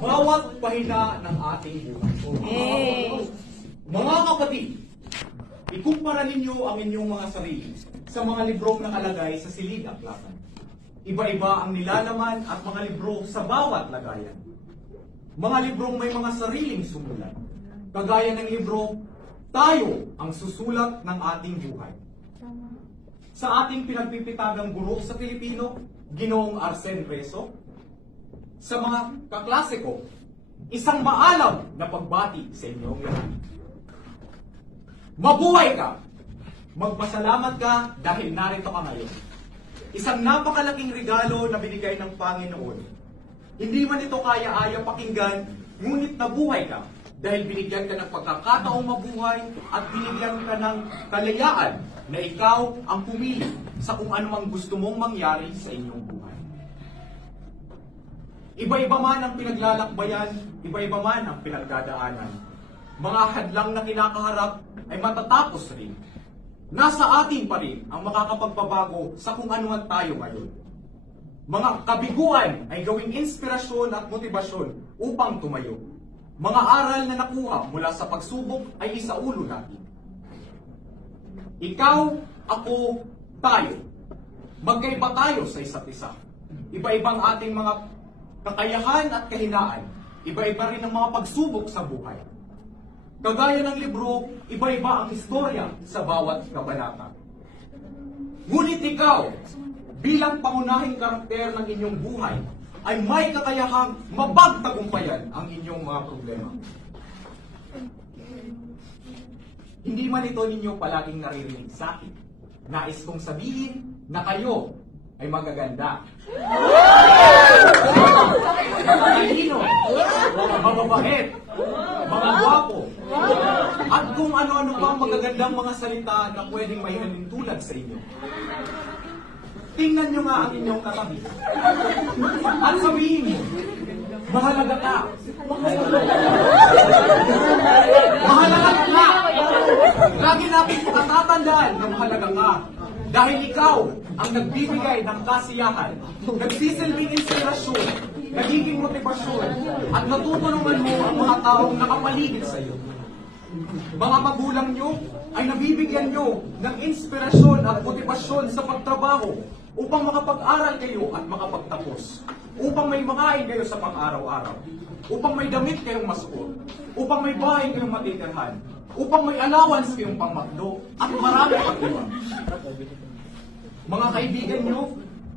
bawat pahina ng ating buhay. Mga kapatid, ikumpara ninyo ang inyong mga sarili sa mga librong nakalagay sa silid aklatan. Iba-iba ang nilalaman at mga libro sa bawat lagayan. Mga librong may mga sariling sumulat. Kagaya ng libro, tayo ang susulat ng ating buhay. Sa ating pinagpipitagang guro sa Pilipino, Ginoong Arsene Reso, sa mga kaklase ko, isang maalam na pagbati sa inyong lahat. Mabuhay ka! Magpasalamat ka dahil narito ka ngayon. Isang napakalaking regalo na binigay ng Panginoon. Hindi man ito kaya-aya pakinggan, ngunit nabuhay ka dahil binigyan ka ng pagkakataong mabuhay at binigyan ka ng kalayaan na ikaw ang pumili sa kung anumang gusto mong mangyari sa inyong buhay. Iba-iba man ang pinaglalakbayan, iba-iba man ang pinagdadaanan. Mga hadlang na kinakaharap ay matatapos rin. Nasa atin pa rin ang makakapagpabago sa kung ano man tayo ngayon. Mga kabiguan ay gawing inspirasyon at motibasyon upang tumayo. Mga aral na nakuha mula sa pagsubok ay isaulo natin. Ikaw, ako, tayo. Magkaiba tayo sa isa't isa. Iba-ibang ating mga kakayahan at kahinaan. Iba-iba rin ang mga pagsubok sa buhay. Kagaya ng libro, iba-iba ang istorya sa bawat kabanata. Ngunit ikaw, bilang pangunahing karakter ng inyong buhay, ay may kakayahang mapagtagumpayan ang inyong mga problema. Hindi man ito ninyo palaging naririnig sa akin. Nais kong sabihin na kayo ay magaganda. Matalino, mababait, mga gwapo, at kung ano-ano pang magagandang mga salita na pwedeng may halintulad sa inyo. Tingnan nyo nga ang inyong katabi. At sabihin mo, mahalaga ka. Mahalaga ka. Lagi natin patatandaan na mahalaga ka. Dahil ikaw ang nagbibigay ng kasiyahan, nagsisilbing inspirasyon, nagiging motibasyon, at natutulungan mo ang mga taong nakapaligid sa iyo. Mga magulang nyo ay nabibigyan nyo ng inspirasyon at motibasyon sa pagtrabaho upang makapag-aral kayo at makapagtapos, upang may makain kayo sa pang-araw-araw, upang may damit kayong masuot, upang may bahay kayong matitirhan, upang may allowance kayong pangmakdo, at marami pang iba. Mga kaibigan nyo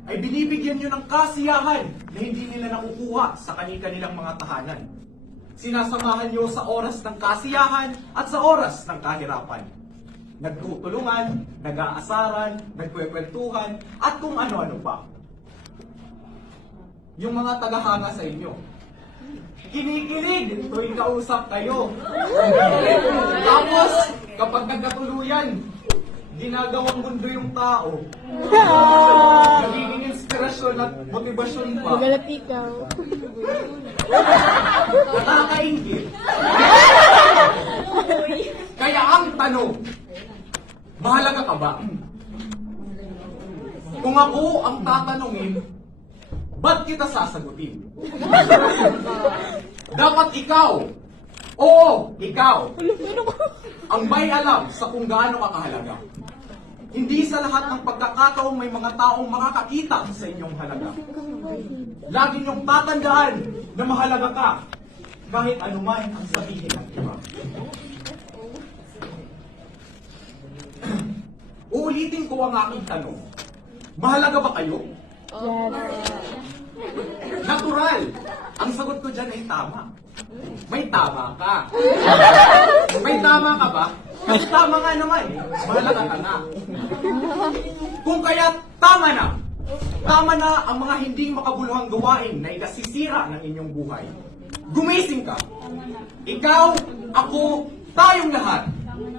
ay binibigyan nyo ng kasiyahan na hindi nila nakukuha sa kanilang mga tahanan. Sinasamahan nyo sa oras ng kasiyahan at sa oras ng kahirapan. Nagtutulungan, nag-aasaran, nagkwekwentuhan, at kung ano-ano pa. Yung mga tagahanga sa inyo, kinikilig tuwing kausap kayo. Tapos, kapag nagkatuluyan, ginagawang mundo yung tao. Nagiging inspirasyon at motibasyon pa. Magalat ikaw. Nakakaingit. Kaya ang tanong, mahalaga ka ba? Kung ako ang tatanungin, ba't kita sasagutin? Dapat ikaw, oo, ikaw, ang may alam sa kung gaano ka kahalaga. Hindi sa lahat ng pagkakataong may mga taong makakakita sa inyong halaga. Lagi niyong tatandaan na mahalaga ka, kahit anuman ang sabihin ng iba. Uulitin ko ang aking tanong. Mahalaga ba kayo? Natural. Ang sagot ko dyan ay tama. May tama ka. May tama ka ba? Kasi tama nga naman. Mahalaga ka na. Kung kaya tama na. Tama na ang mga hindi makabuluhang gawain na ikasisira ng inyong buhay. Gumising ka. Ikaw, ako, tayong lahat.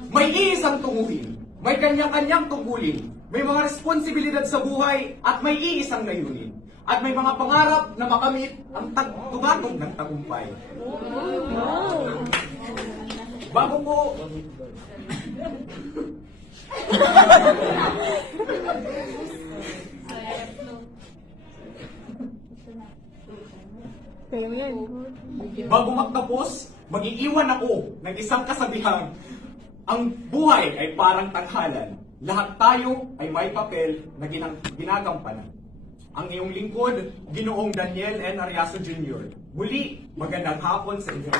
May iisang tunguhin. May kanyang-kanyang tungkulin. May mga responsibilidad sa buhay at may iisang layunin. At may mga pangarap na makamit ang tugatog ng tagumpay. Bago po... Bago magtapos, mag-iiwan ako ng isang kasabihang, ang buhay ay parang tanghalan. Lahat tayo ay may papel na ginagampanan. Ang iyong lingkod, Ginoong Daniel N. Ariaso Jr. Muli, magandang hapon sa inyo.